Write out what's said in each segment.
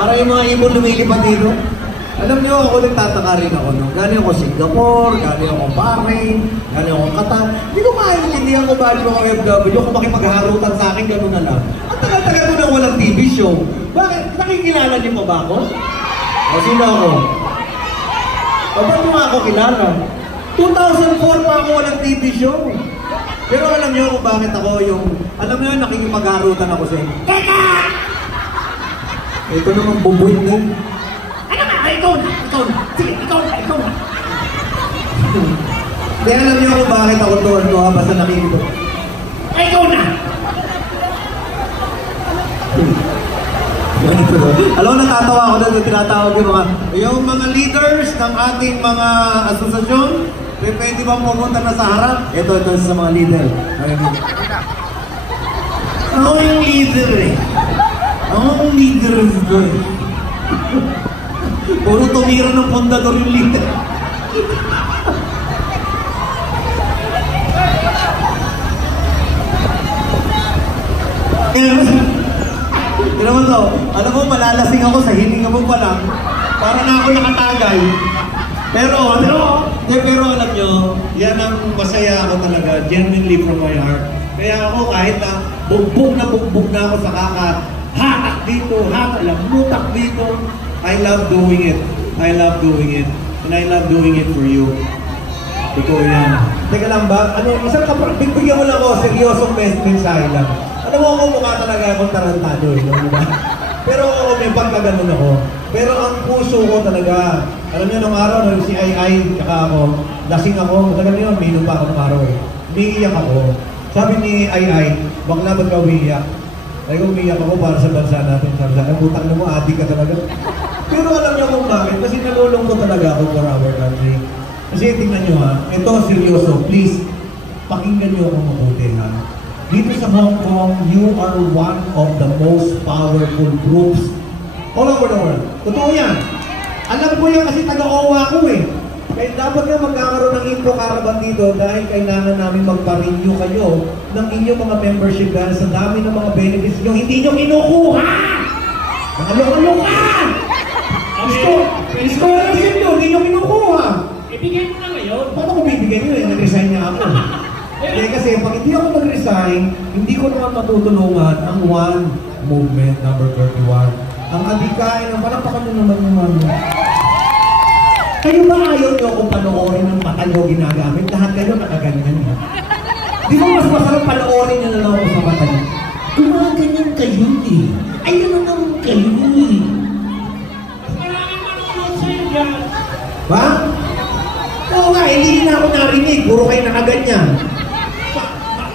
Para yung mga ibon lumilipad dito. Alam niyo, ako nagtataka rin ako. No? Galing ako Singapore, galing ako Bahrain, galing ako Qatar. Hindi ko maintindihan ko bakit mga FW kung makipagharutan sa akin, gano'n na lang. Ang tagal-tagal ko nang walang TV show. Bakit? Nakikilala niyo pa ba ako? O sino ako? O ba't mo ako kilala? 2004 pa ako walang TV show. Pero alam niyo kung bakit ako yung... Alam niyo, nakikipagharutan ako sa inyo. Teka! Ito naman bubuhin din. Ano nga? Ikaw na! Ikaw na! Sige, ikaw na! Ikaw na! Hindi alam niyo kung bakit ako doon ko basta nakikita. Ikaw na! Alam mo, natatawa ako doon tinatawag yung mga leaders ng ating mga asosasyon. Pwede bang pumunta na sa harap? Ito sa mga leader. Ako yung leader eh. Ako yung leader doon. Puro tumira ng pundador yung leader. Tira mo to, alam mo, malalasing ako sa hininga mo pa lang. Para na ako nakatagay. Pero alam nyo, yan ang masaya ako talaga, genuinely from my heart. Kaya ako kahit na bugbog na ako sa kakat, hatak dito, lamutak dito, I love doing it. I love doing it. And I love doing it for you. Totoo yan. Teka lang ba? Bigyan mo lang ako, seryosong mensahe lang. Alam mo ako, mukha talaga akong tarantado eh. Pero ako, may pagkaganon ako. Pero ang puso ko talaga, alam niyo nung araw, si Ai, tsaka ako, lasing ako, matagal niyo, minom pa ako nung araw eh. Umiiyak ako. Sabi ni Ai, bakla ba't ka umiiyak? Ay, umiiyak ako para sa bansa natin. Sabi sa akin, butang na mo, adik ka talaga. Pero alam niyo kung bakit, kasi nalulungkot talaga ako for our country. Kasi tingnan niyo ha, ito seryoso, please, pakinggan niyo ako mabuti ha. Dito sa Hong Kong, you are one of the most powerful groups all over the world. Totoo yan. Alam ko yan kasi taga-OWA ko eh. Kaya dapat nga magkakaroon ng info caravan dito dahil kailangan namin magpa-renew kayo ng inyong mga membership dahil sa dami ng mga benefits nyo, hindi nyo kinukuha! Nakalok-alok ka! Scholarship nyo, hindi nyo kinukuha! Ibigay mo na ngayon. Paano ko bibigyan nyo eh? Nag-resign niya ako. Kasi pag hindi ako nag-resign, hindi ko naman matutulungan ang One Movement number 31. Ang adikain, ang palakpakan nyo naman naman. Kayo ba ayaw nyo kung panoorin ng mata nyo ginagamit? Lahat kayo nakaganyan. Di ba mas masarap panoorin nyo na lang ako sa mata nyo? Gumaganyan kayo eh. Ayaw na naman kayo eh. Maraming manonood sa'yo yan. Ba? Oo nga, hindi na ako narinig. Puro kayo nakaganyan.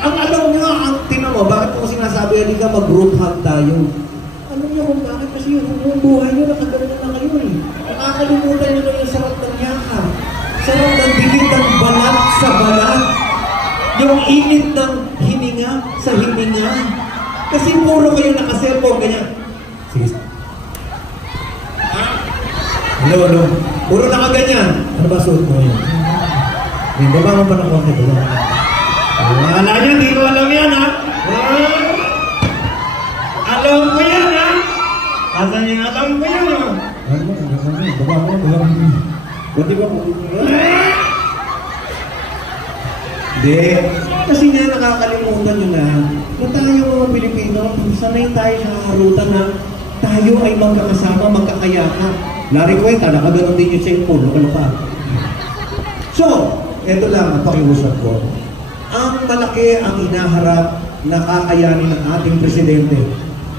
Ang alam nyo, ang tinan mo, bakit ko sinasabi, hindi ka mag-group hug tayo? Alam nyo kung bakit? Kasi yung buhay nyo, nakagalan na kayo eh. Nakakalimutan nyo na yung sarap ng yaka. Sarap ng bibig ng balat sa balat. Yung init ng hininga sa hininga. Kasi puro kayo nakaselfone, ganyan. Sige. Hello. Puro nakaganyan. Ano ba suot mo yun? Baba mo pa ng konti. Wala yan, di ko alam yan ha. Alam ko yan ha. Asan yung alam ko yan ha. Baba mo. Buti ba mo? Hindi. Kasi nga nakakalimutan nyo na tayo mga Pilipino, sanay tayo sa harutan na tayo ay magkakasama, magkakayaka. Lari kwenta, nakaganon din yung cellphone, pa. So, eto lang ang pakiusap ko. Ang malaki ang hinaharap na kakayanin ng ating presidente.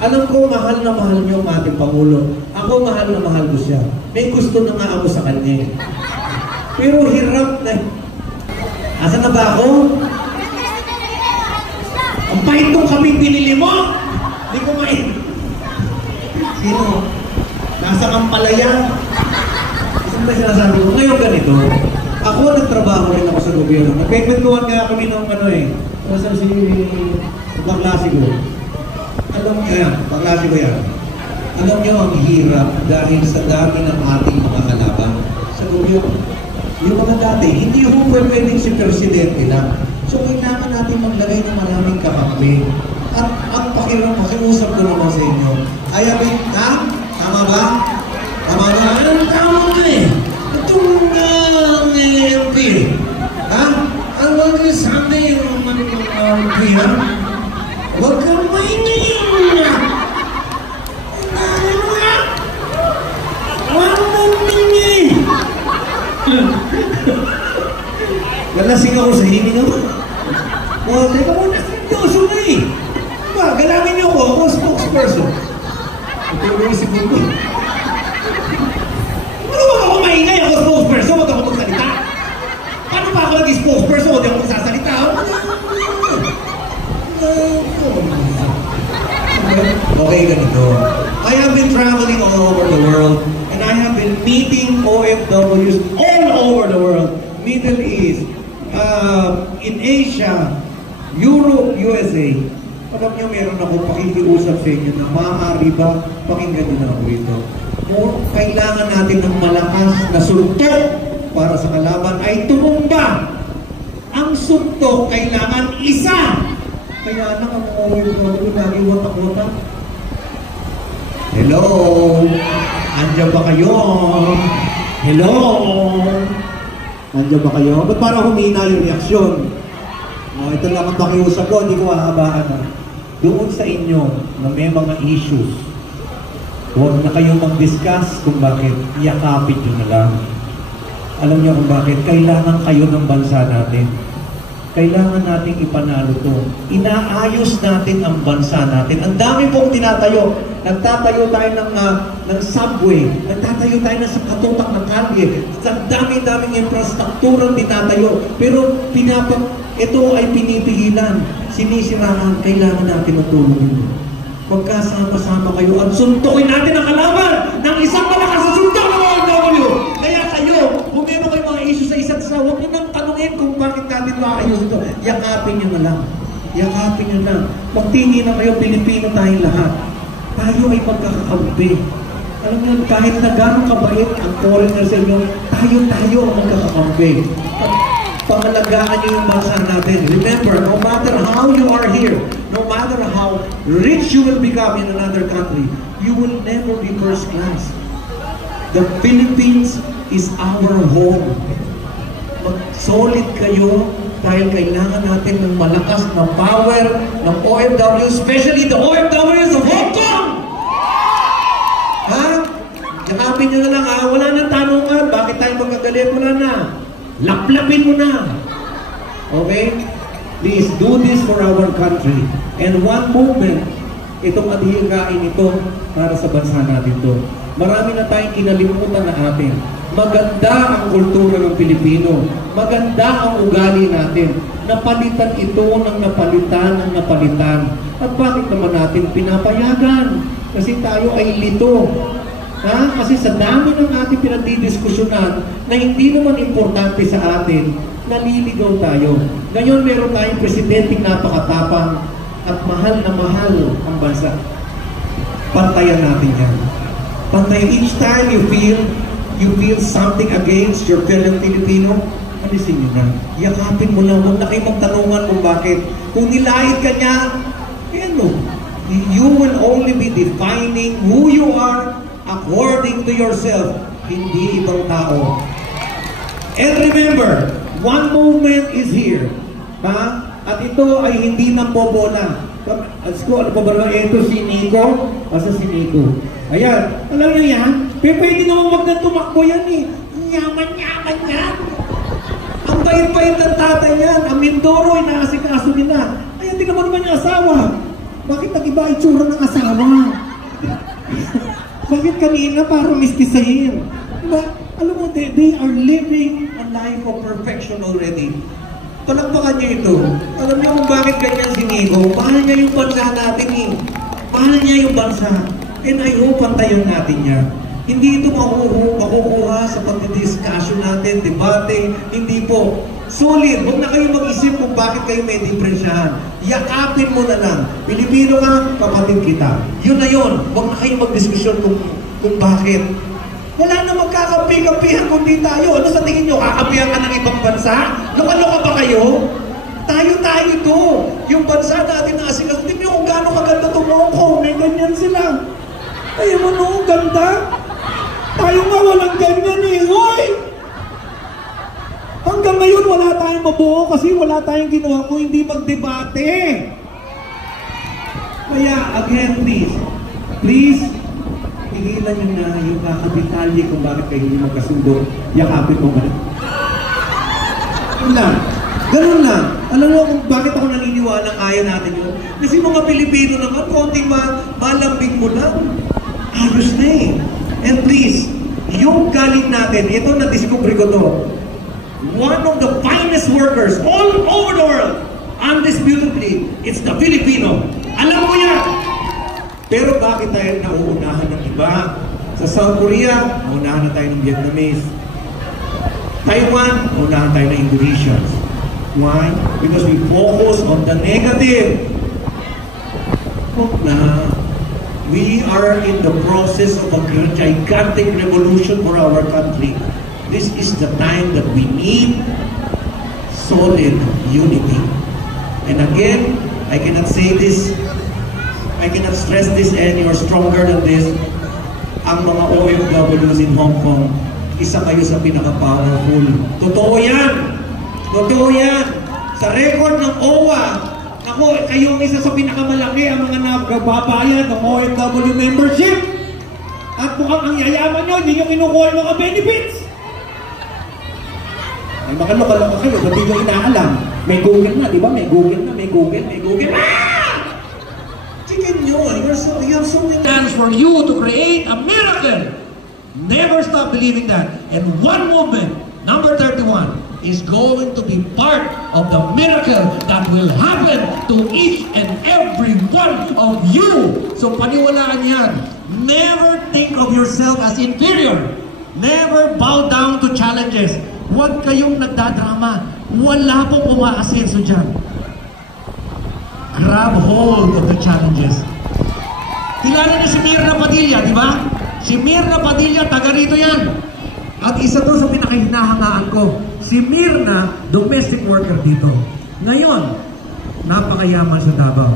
Alam ko, mahal na mahal niyo ang ating Pangulo. Ako, mahal na mahal ko siya. May gusto na nga ako sa kanya. Pero hirap na. Asan na ba ako? Ang pahit kong kaming binili mo! Hindi ko main. Sino? Nasa Kampalayan. Saan ba sinasabi ko? Ngayon ganito. Ako nagtrabaho rin ako sa gobyerno. Nagpekwentuhan kaya kami ng Saan si baklase ko? Alam niyo yan, baklase ko yan. Alam niyo ang hirap dahil sa dami ng ating mga kalaban sa gobyerno. Yung mga dati, hindi ho pwedeng si Presidente lang. So kailangan natin maglagay ng maraming kakampi. At ang pakiusap ko naman sa inyo, I Tama ba? Tama ba? Anong tama nga eh? Itong ALP. Ha? Ang wag yung sabi yung ALP, ha? Huwag kang maingin na! Nalasing ako sa hining ako. Oh, teka muna, seryoso na eh. Diba, galangin niyo ako spokesperson. Ito yung isipin ko. Ano ba ako maingay? Ako spokesperson, huwag ako magsalita. Paano ba ako naging spokesperson? Huwag ako magsasalita. Okay, ganito. I have been traveling all over the world and I have been meeting OFWs all over the world. Middle East, in Asia, Europe, USA. Alam niyo, meron ako pakikiusap sa inyo na maaari ba pakinggan niyo na ako ito. Kailangan natin ng malakas na suntok para sa kalaban ay tumumba. Ang suntok kailangan isa. Kaya nakamuwi ko lagi watak-watak. Hello? Andiyan ba kayo? Hello? Andiyan ba kayo? Ba't parang humina yung reaksyon? Ito lang ang pakiusap ko, hindi ko hahabaan. Doon sa inyo na may mga issues, huwag na kayong mag-discuss kung bakit. Yakapin nyo na lang. Alam niyo kung bakit? Kailangan kayo ng bansa natin. Kailangan nating ipanalo to. Inaayos natin ang bansa natin. Ang dami pong tinatayo. Nagtatayo tayo ng subway. Nagtatayo tayo ng sa katutak ng kalye. Ang dami-daming infrastrukturang tinatayo. Pero ito ay pinipigilan. Sinisiraan. Kailangan natin ng tulong. Pagkasama-sama kayo at suntukin natin ang kalaban ng isang malakas na suntok ng OFW. Kaya kayo, kung meron kayo mga issue sa isa't isa, huwag nyo nang tanungin kung bakit natin maayos ito. Yakapin nyo na lang. Yakapin nyo na. Magtingin na kayo, Pilipino tayong lahat. Tayo ay magkakakampi. Alam nyo, kahit na gano'ng kabait ang foreigner sa inyo, tayo ang magkakakampi. Pangalagaan nyo yung bansa natin. Remember, no matter how you are here, no matter how rich you will become in another country, you will never be first class. The Philippines is our home. Mag-solid kayo dahil kailangan natin ng malakas na power ng OFW, especially the OFWs of Hong Kong! Ha? Yakapin nyo na lang ha. Wala nang tanungan. Bakit tayo magkagalit? Wala na. Laplapin mo na. Okay? Please do this for our country. And one movement, itong adhikain ito para sa bansa natin to. Marami na tayong kinalimutan na atin. Maganda ang kultura ng Pilipino. Maganda ang ugali natin. Napalitan ito ng napalitan. At bakit naman natin pinapayagan? Kasi tayo ay lito. Ha? Kasi sa dami ng ating pinagdidiskusyonan na hindi naman importante sa atin, naliligaw tayo. Ngayon meron tayong presidenteng napakatapang at mahal na mahal ang bansa. Pantayan natin yan. Pantayan. Each time you feel something against your fellow Filipino, alisin nyo na. Yakapin mo lang. Huwag na kayo magtanungan kung bakit. Kung nilait ka niya, you will only be defining who you are according to yourself, hindi ibang tao. And remember, one movement is here. Ha? At ito ay hindi nang bobola. Ano pa ba? Ito si Nico. Asa si Nico? Ayan. Alam niyo yan? Pwede naman wag na tumakbo yan eh. Yaman-yaman yan. Ang bait-bait ng tatay yan. Ang Mindoro, inaasikaso nila. Ayan, tingnan mo naman yung asawa. Bakit nag-iba itsura ng asawa? Bakit kanina parang mistisahin? Diba? Alam mo, they are living a life of perfection already. Palakpakan niyo ito. Alam niyo kung bakit ganyan si Nico? Mahal niya yung bansa natin eh. Mahal niya yung bansa. And I hope pantayan natin niya. Hindi ito makukuha sa pagdidiscussion natin, debate. Hindi po. Solid. Huwag na kayo mag-isip kung bakit kayo may diferensyahan. Yakapin mo na lang. Pilipino ka, kapatid kita. Yun na yun. Huwag na kayo mag-diskusyon kung bakit. Wala na magkakampi-kampihan kundi tayo. Ano sa tingin nyo? Kakampihan ka ng ibang bansa? Loka-loka ba kayo? Tayo ito. Yung bansa natin na asikas. Tingnan nyo kung gaano kaganda itong Hong Kong. May ganyan sila. Ay, ano, ganda. Tayo nga walang ganyan eh, hoy! Hanggang ngayon wala tayong mabuo kasi wala tayong ginawa kung hindi magdebate. Kaya, again, please, tigilan nyo na yung kakapitalye kung bakit kayo hindi magkasundo. Yakapin mo nga. Ganun lang. Alam mo kung bakit ako naniniwala ayaw natin yun? Kasi mga Pilipino naman, konting malambing mo lang. Ayos na eh. And please, yung galit natin, ito na-discover ko to. One of the finest workers all over the world, undisputedly, it's the Filipino. Alam mo yan! Pero bakit tayo nauunahan ng iba? Sa South Korea, nauunahan na tayo ng Vietnamese. Taiwan, nauunahan tayo ng Indonesians. Why? Because we focus on the negative. Huwag na. We are in the process of a gigantic revolution for our country. This is the time that we need solid unity. And again, I cannot say this, I cannot stress this any or stronger than this. Ang mga OFWs in Hong Kong, isa kayo sa pinaka-powerful. Totoo yan! Totoo yan! Sa record ng OWA, ako, kayo ang isa sa pinakamalaki ang mga nagbabayad ng OFW membership. At mukhang ang yayaman nyo, hindi nyo kinukuha yung mga benefits. Ay, makaloka-loka kayo, ba't di nyo inaalam? May Google na, di ba? May Google na, may Google. Chicken nyo, you're so Chance for you to create a miracle. Never stop believing that. And one movement, number 31, is going to be part of the miracle that will happen to each and every one of you. So paniwalaan yan. Never think of yourself as inferior. Never bow down to challenges. Huwag kayong nagdadrama. Wala pong umaasenso dyan. Grab hold of the challenges. Kilala niyo si Mirna Padilla, di ba? Si Mirna Padilla, taga rito yan. At isa to sa pinakahinahangaan ko. Si Mirna, domestic worker dito. Ngayon, napakayaman sa Davao.